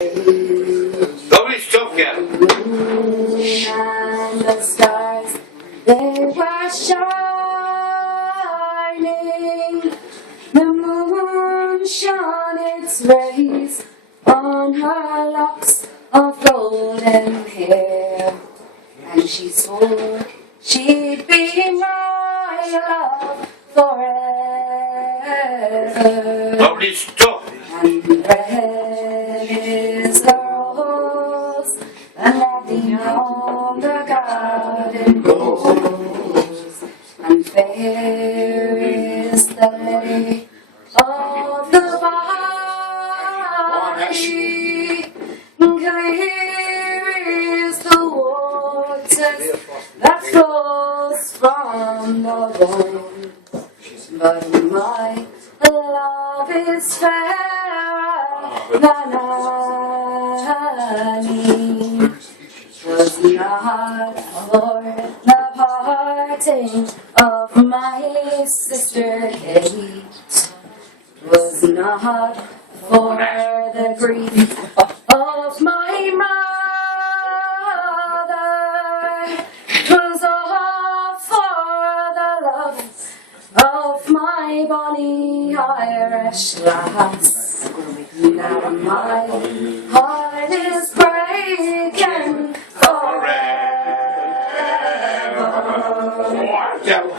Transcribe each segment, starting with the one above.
Lovely stuff, yeah. The moon and the stars, they were shining. The moon shone its rays on her locks of golden hair, and she swore she'd be my love forever. Lovely stuff. And red is the rose, and beyond the garden goes, and fair is the lily of the valley, clear is the water that flows from the bone, but my love is fairer than honey. 'Twas not for the parting of my sister Kate, 'twas not for the grief of my mother, 'twas all for the love of my bonny Irish lass. Now my heart is breaking forever,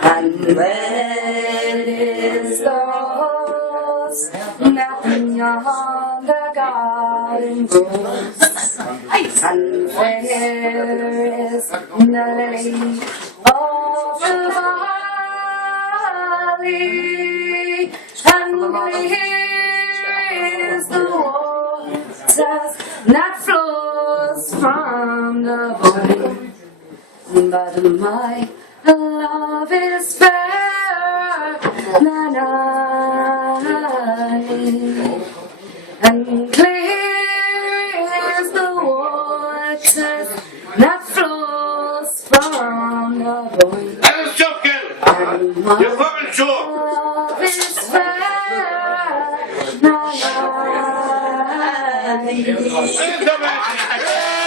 and red is the rose that beyond the garden grows, and fair is the lily of the valley, and clear is the water that flows from the bone, but my love is fairer than honey, and clear is the water that flows from the bone. That's stuff, girl. You're fucking sure. Love is fairer than honey. There's the man.